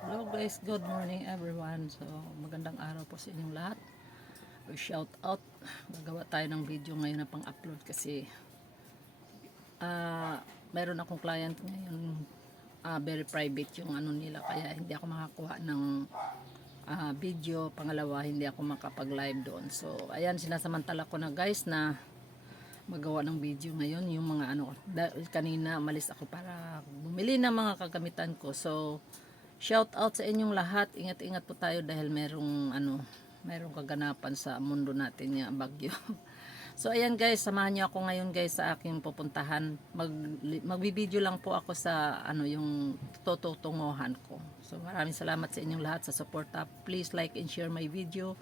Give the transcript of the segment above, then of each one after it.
Hello guys, good morning everyone. So, magandang araw po sa inyong lahat. Shout out. Gagawa tayo ng video ngayon na pang-upload kasi meron akong client ngayon, very private yung ano nila, kaya hindi ako makakuha ng video. Pangalawa, hindi ako makapag-live doon. So, ayan, sinasamantala ko na guys na magawa ng video ngayon yung mga ano, dahil kanina malis ako para bumili ng mga kagamitan ko. So, shout out sa inyong lahat. Ingat-ingat po tayo dahil merong kaganapan sa mundo natin niya, bagyo. So ayan guys, samahan niyo ako ngayon guys sa aking pupuntahan. Magbibideo lang po ako sa yung tututunguhan ko. So maraming salamat sa inyong lahat sa suporta. Please like and share my video.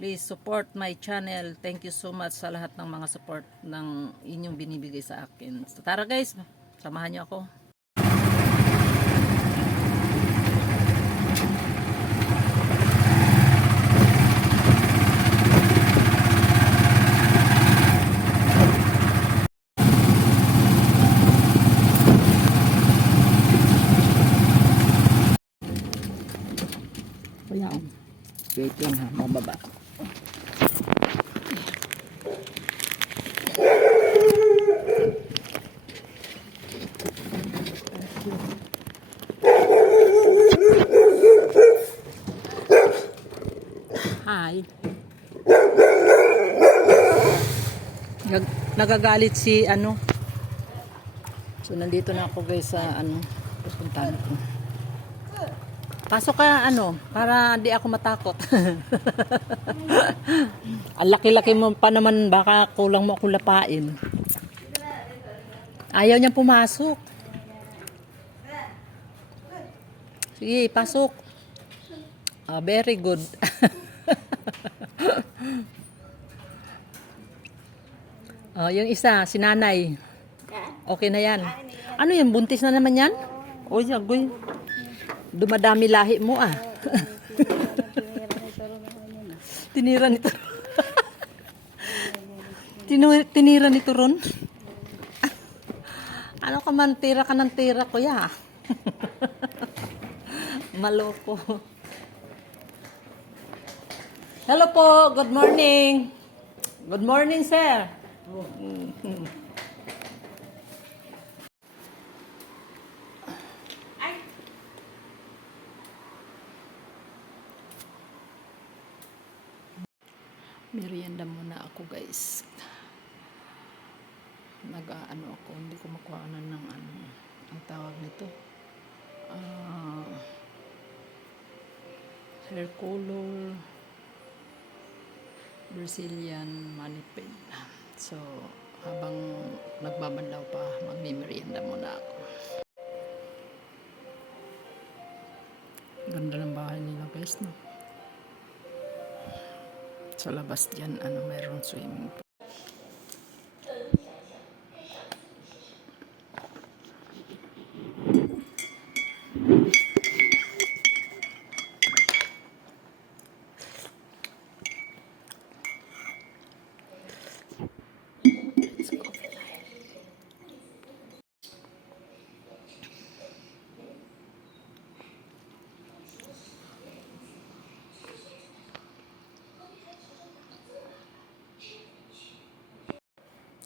Please support my channel. Thank you so much sa lahat ng mga support ng inyong binibigay sa akin. So tara guys, samahan niyo ako. Ayan. Wait lang ha, mababa. Hi. Nagagalit si So nandito na ako guys sa pupuntahan ko. Pasok ka para di ako matakot. Ang laki-laki mo pa naman, baka kulang mo ako lapain. Ayaw niyang pumasok. Sige, pasok. Very good. Yung isa, si nanay. Okay na yan. Ano yan? Buntis na naman yan? O, yagoy. Dumadami lahi mo Tinira nito. Tinira nito ron. Ano ka man, tira ka ng tira, kuya. Maloko. Hello po, good morning. Good morning, sir. Merienda muna ako guys. Ako, hindi ko makuha ng ang tawag nito. Hair color Brazilian manipid. So, habang nagbabanlaw pa, magmimerienda muna ako. Ganda ng bahay nila guys, no? Sa labas diyan, mayroong swimming pool.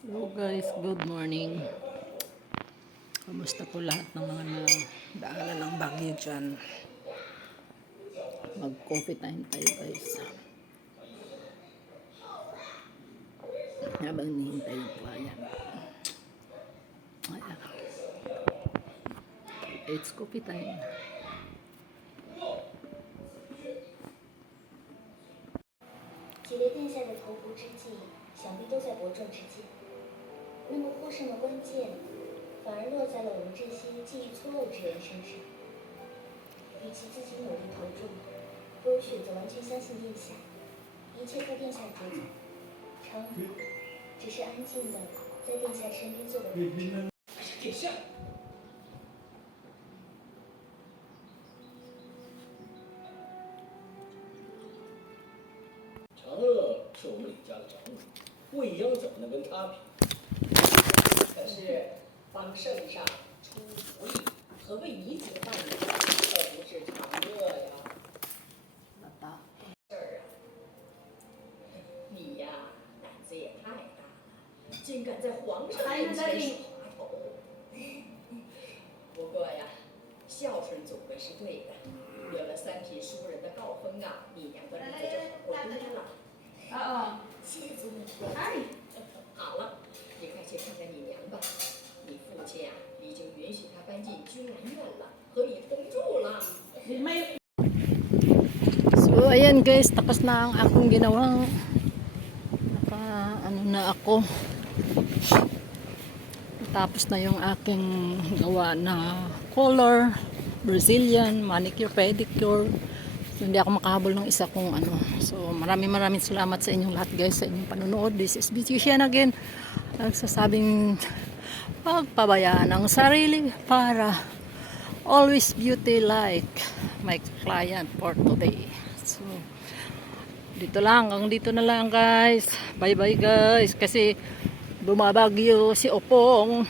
Hello guys, good morning. Kamusta po lahat ng mga nadaanan ng bagyo dyan? Mag-coffee time tayo guys. Habang nihintay yung client. Ayan. It's coffee time. 几位殿下的投壶之际，想必都在伯仲之间。那么获胜的关键，反而落在了我们这些记忆错误之人身上。与其自己努力投注，不如选择完全相信殿下，一切在殿下主宰。常人只是安静的在殿下身边做个陪衬。殿下。 长乐是我们李家的长女，未央怎么能跟她比？可是方圣上出主意和为女子办理，可不是常在皇上面前耍滑头。不过呀，孝顺总归是对的。有了三品书人的诰封啊，你娘的日子就好过多了。谢谢祖母。好了，你快去看看你娘吧。你父亲啊，已经允许她搬进君兰院了，和你同住了。 So ayan guys, tapos na ang akong ginawang ano na ako. Tapos na yung aking gawa na color, Brazilian, manicure, pedicure. So, hindi ako makahabol ng isa kong ano. So maraming salamat sa inyong lahat guys sa inyong panonood. This is Beautician again. Nagsasabing pagpabayaan ang sarili para always beauty like my client for today. So dito lang, hanggang dito na lang guys. Bye bye guys kasi bumabagyo si Opong.